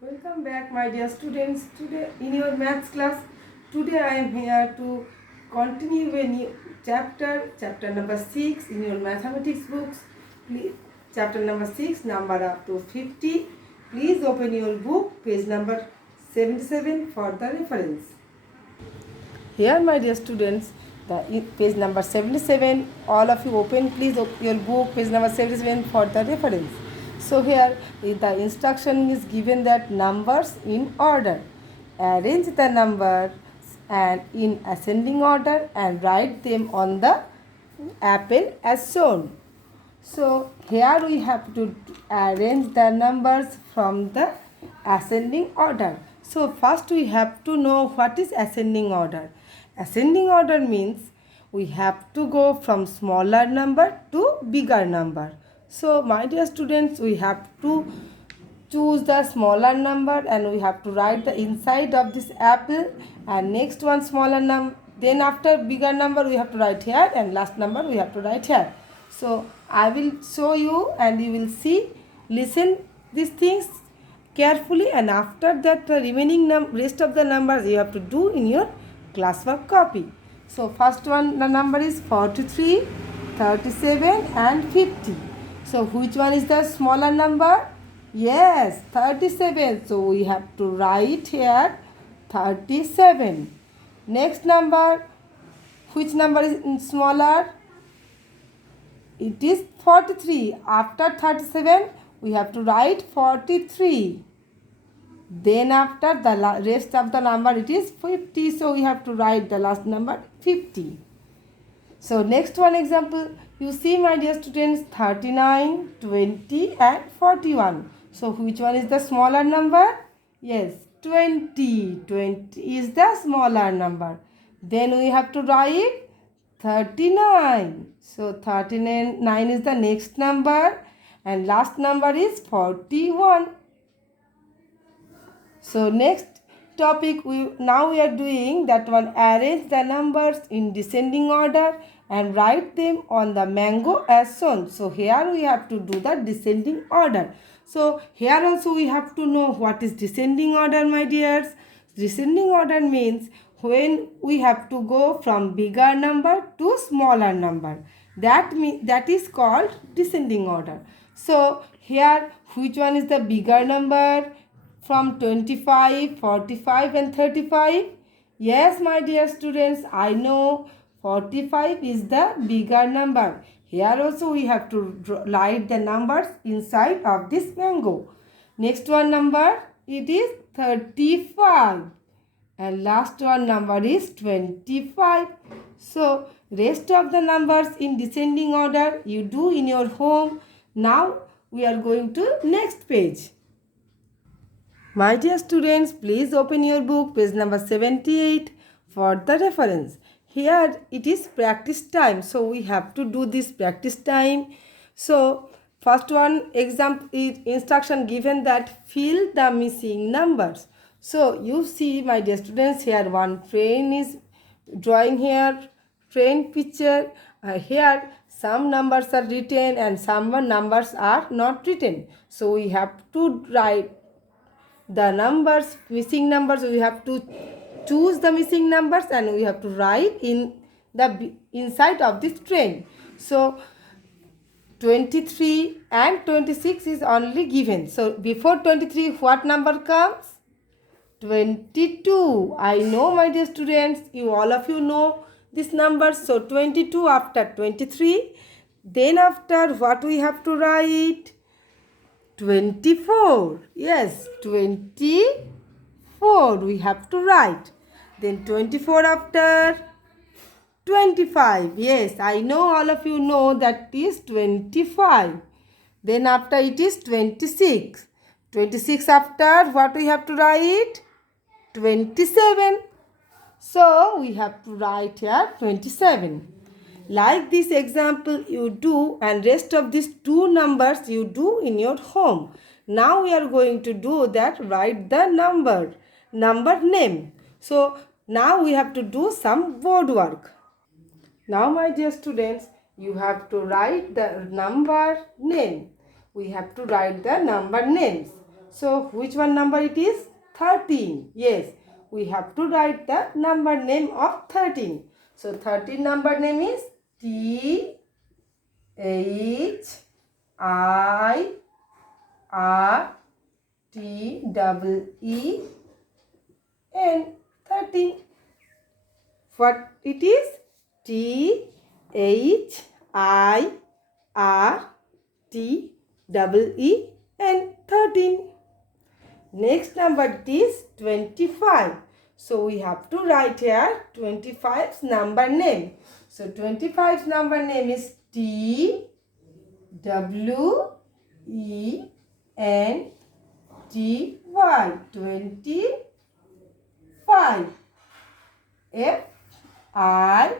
Welcome back, my dear students. Today, in your maths class, today I am here to continue a new chapter number 6 in your mathematics books. Please, chapter number 6, number up to 50. Please open your book, page number 77 for the reference. Here, my dear students, the page number 77. All of you open, please, your book, page number 77 for the reference. So here the instruction is given that numbers in order. Arrange the numbers and in ascending order and write them on the apple as shown. So here we have to arrange the numbers from the ascending order. So first we have to know what is ascending order. Ascending order means we have to go from smaller number to bigger number. So my dear students, we have to choose the smaller number and we have to write the inside of this apple, and next one smaller number, then after bigger number we have to write here, and last number we have to write here. So I will show you and you will see, listen these things carefully, and after that the remaining rest of the numbers you have to do in your classwork copy. So first one, the number is 43, 37 and 50. So which one is the smaller number? Yes, 37. So we have to write here 37. Next number, which number is smaller? It is 43. After 37, we have to write 43. Then after the rest of the number, it is 50. So we have to write the last number 50. So next one example, you see my dear students, 39, 20 and 41. So which one is the smaller number? Yes, 20. 20 is the smaller number. Then we have to write 39. So 39 is the next number and last number is 41. So next topic, we are doing that one, arrange the numbers in descending order and write them on the mango as shown. So here we have to do the descending order. So here also we have to know what is descending order, my dears. Descending order means when we have to go from bigger number to smaller number. That is called descending order. So here which one is the bigger number? From 25, 45 and 35? Yes, my dear students, I know 45 is the bigger number. Here also we have to write the numbers inside of this mango. Next one number, it is 35. And last one number is 25. So rest of the numbers in descending order you do in your home. Now we are going to next page. My dear students, please open your book, page number 78 for the reference. Here it is practice time. So we have to do this practice time. So first one example is instruction given that fill the missing numbers. So you see, my dear students, here one train is drawing here, train picture. Here some numbers are written and some numbers are not written. So we have to write the numbers, missing numbers. We have to choose the missing numbers and we have to write in the inside of this train. So 23 and 26 is only given. So before 23 what number comes? 22. I know, my dear students, you all of you know this number. So 22 after 23. Then after what we have to write? 24. Yes, 24 we have to write. Then 24 after 25. Yes, I know all of you know that is 25. Then after it is 26. 26 after what we have to write? 27. So we have to write here 27. Like this example you do, and rest of these two numbers you do in your home. Now we are going to do that, write the number name. So now we have to do some board work. Now my dear students, you have to write the number name. We have to write the number names. So which one number it is? 13. Yes, we have to write the number name of 13. So 13 number name is T H I R T E N 13. What it is? T H I R T E N 13. Next number it is 25. So we have to write here 25's number name. So 25's number name is T W E N T Y 25. F I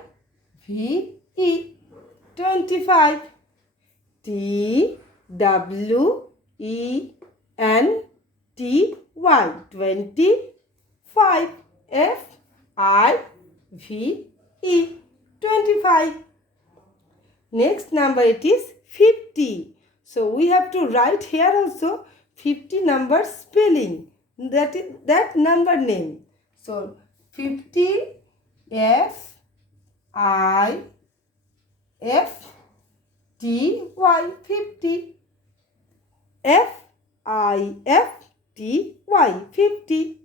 V E 25. T W E N T Y 25. F I V E 25. Next number it is 50. So we have to write here also 50 number spelling. That is that number name. So 50 F I F T Y 50. F I F T Y 50.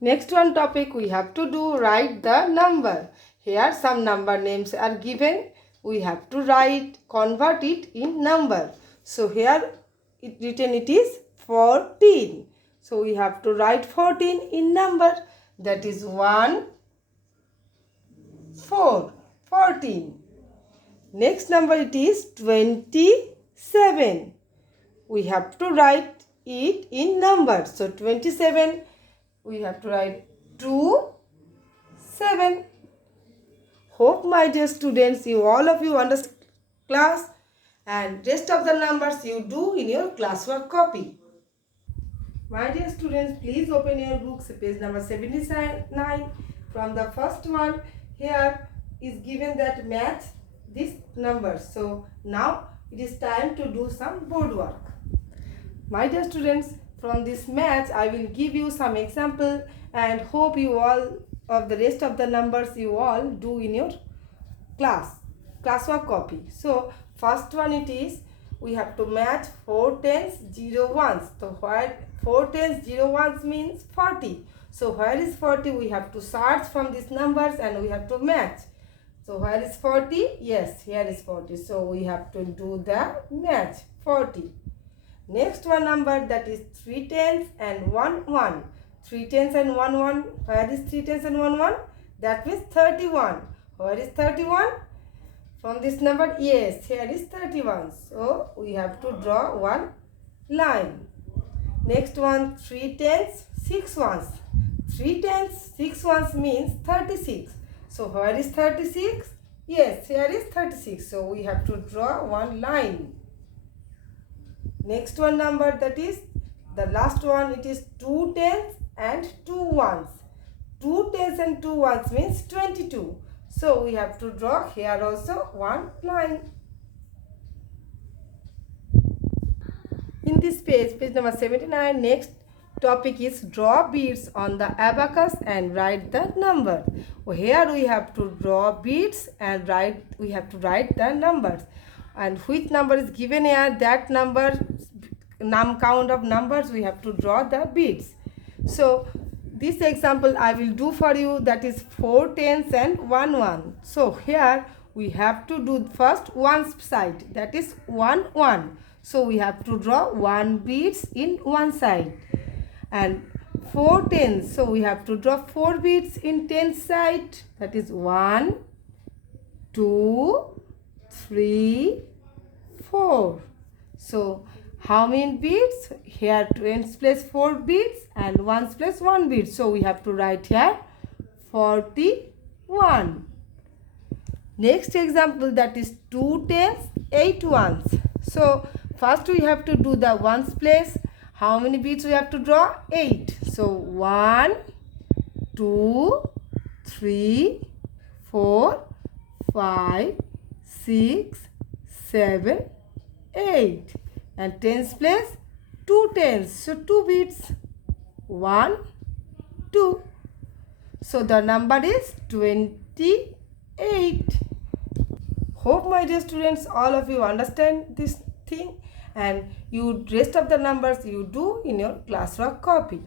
Next one topic we have to do write the number. Here some number names are given. We have to write, convert it in number. So here it written it is 14. So we have to write 14 in number. That is 1 4 14. Next number it is 27. We have to write it in number. So 27 we have to write 2 7. Hope my dear students, all of you understand class, and rest of the numbers you do in your classwork copy. My dear students, please open your books, page number 79. From the first one, here is given that match this number. So now it is time to do some board work. My dear students, from this match I will give you some example, and hope you all of the rest of the numbers you all do in your classwork copy. So first one it is, we have to match 4 tens 0 ones. So where 4 tens 0 ones means 40. So where is 40? We have to search from these numbers and we have to match. So where is 40? Yes, here is 40. So we have to do the match 40. Next one number, that is 3 tens and 1 1. 3 tens and 1 1. Where is 3 tens and 1 1? That means 31. Where is 31? From this number, yes, here is 31. So we have to draw one line. Next one, 3 tens 6 ones. 3 tens 6 ones means 36. So where is 36? Yes, here is 36. So we have to draw one line. Next one number, that is the last one, it is 2 tens and 2 ones. 2 tens and 2 ones means 22. So we have to draw here also one line. In this page number 79, next topic is draw beads on the abacus and write the number. Here we have to draw beads and we have to write the numbers. And which number is given here, that number, count of numbers, we have to draw the beads. So this example I will do for you, that is 4 tens and 1 1. So here we have to do first one side, that is 1 1. So we have to draw 1 beads in one side. And 4 tens, so we have to draw 4 beads in 10 side, that is 1 2 3 4. So how many beads? Here 10's place 4 beads and 1's place 1 bead. So we have to write here 41. Next example, that is 2 tens 8 ones. So first we have to do the 1's place. How many beads we have to draw? 8. So 1 2 3 4 5 6 7 8. And 10's place 2 tens. So 2 bits. 1, 2. So the number is 28. Hope my dear students, all of you understand this thing, and you rest of the numbers you do in your classwork copy.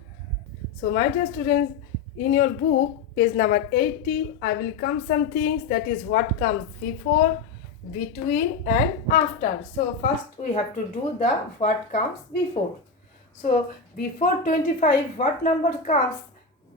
So my dear students, in your book page number 80, I will come some things, that is what comes before, between and after. So first we have to do the what comes before. So before 25, what number comes,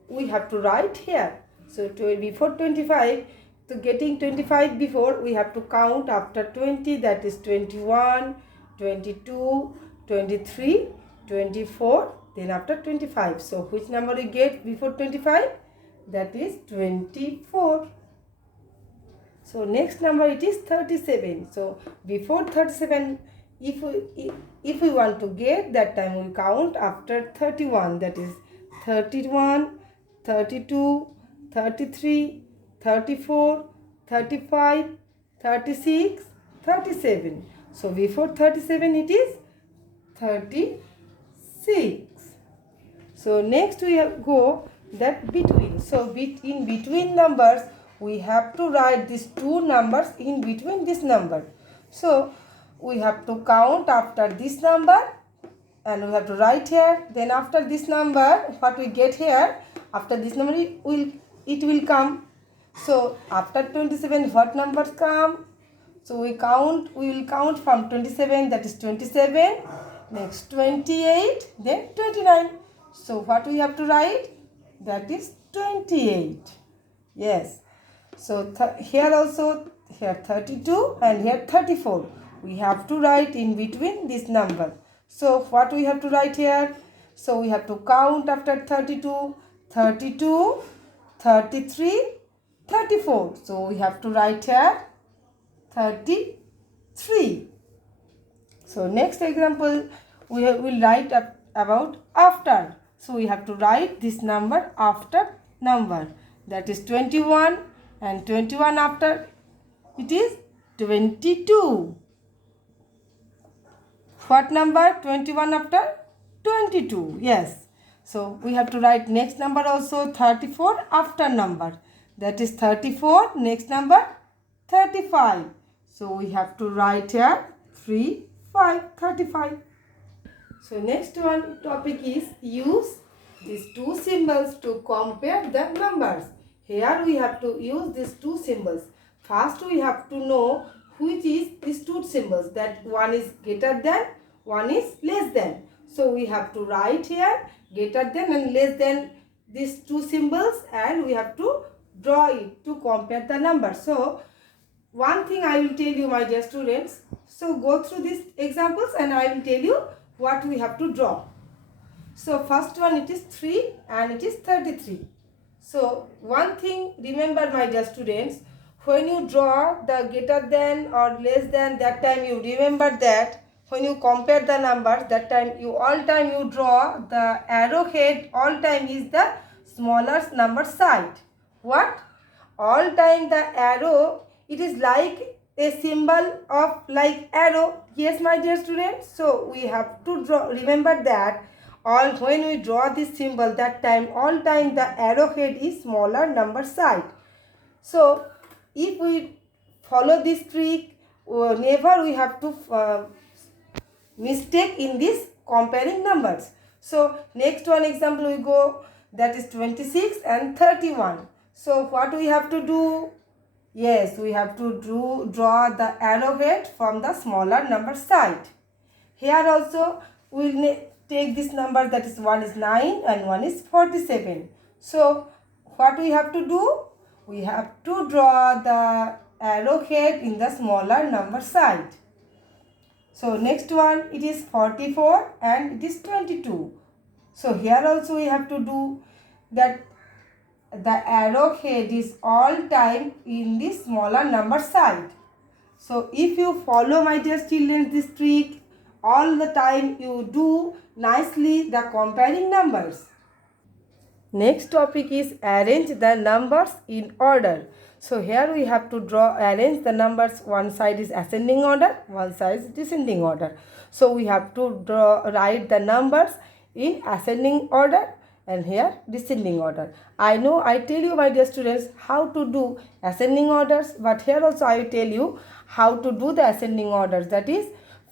we have to write here. So before 25, to getting 25 before, we have to count after 20, that is 21, 22, 23, 24, then after 25. So which number we get before 25? That is 24. So next number, it is 37. So before 37, if we want to get, that time we count after 31, that is 31, 32, 33, 34, 35, 36, 37. So before 37, it is 36. So next we have go that between. So in between numbers, we have to write these two numbers in between this number. So we have to count after this number, and we have to write here. Then after this number, what we get here, after this number it will come. So after 27, what numbers come? So we will count from 27, that is 27, next 28, then 29. So what we have to write? That is 28. Yes. So here also, here 32 and here 34. We have to write in between this number. So what we have to write here? So we have to count after 32, 32, 33, 34. So we have to write here 33. So next example, we will write about after. So we have to write this number after number, that is 21, and 21 after it is 22. What number? 21 after 22. Yes. So we have to write next number also 34 after number, that is 34, next number 35. So we have to write here 3, 5, 35. So next one topic is use these two symbols to compare the numbers. Here we have to use these two symbols. First we have to know which is these two symbols, that one is greater than, one is less than. So we have to write here greater than and less than, these two symbols, and we have to draw it to compare the number. So one thing I will tell you, my dear students. So go through these examples and I will tell you what we have to draw. So first one, it is 3 and it is 33. So one thing remember, my dear students, when you draw the greater than or less than, that time you remember that when you compare the numbers, that time you all time you draw the arrowhead, all time is the smaller number side. What? All time the arrow, it is like a symbol of like arrow. Yes, my dear students. So we have to draw, remember that all when we draw this symbol, that time all time the arrowhead is smaller number side. So if we follow this trick, never we have to mistake in this comparing numbers. So next one example we go, that is 26 and 31. So what we have to do? Yes, we have to draw the arrowhead from the smaller number side. Here also we will take this number, that is one is 9 and one is 47. So what we have to do? We have to draw the arrowhead in the smaller number side. So next one, it is 44 and it is 22. So here also we have to do that the arrowhead is all time in the smaller number side. So if you follow, my dear children, this trick all the time, you do nicely the comparing numbers. Next topic is arrange the numbers in order. So here we have to arrange the numbers. One side is ascending order, one side is descending order. So we have to write the numbers in ascending order and here descending order. I know I tell you, my dear students, how to do ascending orders, but here also I will tell you how to do the ascending orders, that is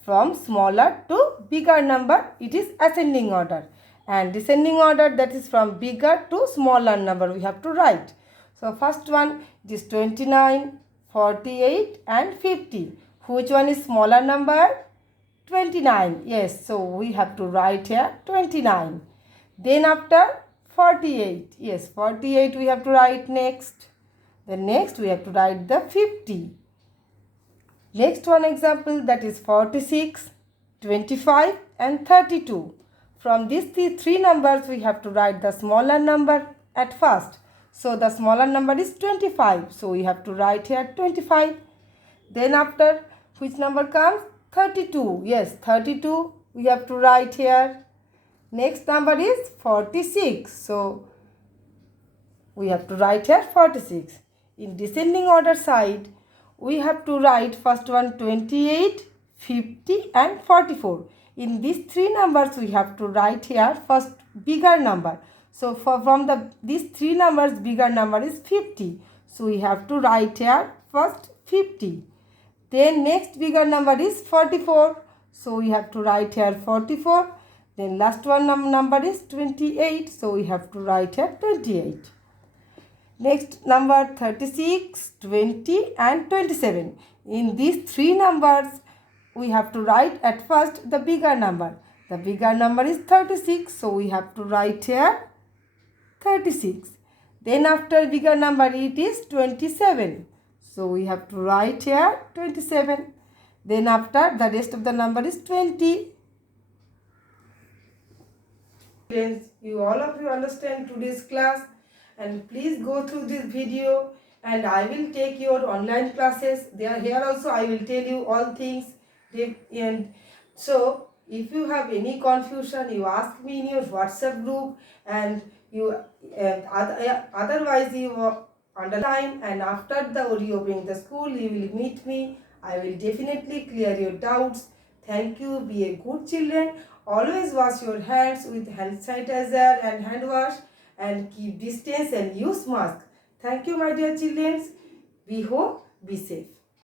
from smaller to bigger number, it is ascending order, and descending order, that is from bigger to smaller number we have to write. So first one is 29, 48 and 50. Which one is smaller number? 29. Yes, so we have to write here 29. Then after 48. Yes, 48 we have to write next. Then next we have to write the 50. Next one example, that is 46, 25 and 32. From these three numbers we have to write the smaller number at first. So the smaller number is 25. So we have to write here 25. Then after which number comes? 32. Yes, 32 we have to write here. Next number is 46. So we have to write here 46. In descending order side, we have to write first one 28, 50 and 44. In these three numbers we have to write here first bigger number. So from these three numbers, bigger number is 50. So we have to write here first 50. Then next bigger number is 44. So we have to write here 44. Then last one number is 28. So we have to write here 28. Next number 36, 20 and 27. In these three numbers we have to write at first the bigger number. The bigger number is 36. So we have to write here 36. Then after bigger number it is 27. So we have to write here 27. Then after the rest of the number is 20. Friends, all of you understand today's class, and please go through this video and I will take your online classes. They are here also. I will tell you all things. And so if you have any confusion, you ask me in your WhatsApp group, and otherwise you underline, and after the reopening the school you will meet me. I will definitely clear your doubts. Thank you. Be a good children. Always wash your hands with hand sanitizer and hand wash, and keep distance and use mask. Thank you, my dear children. Be home, be safe.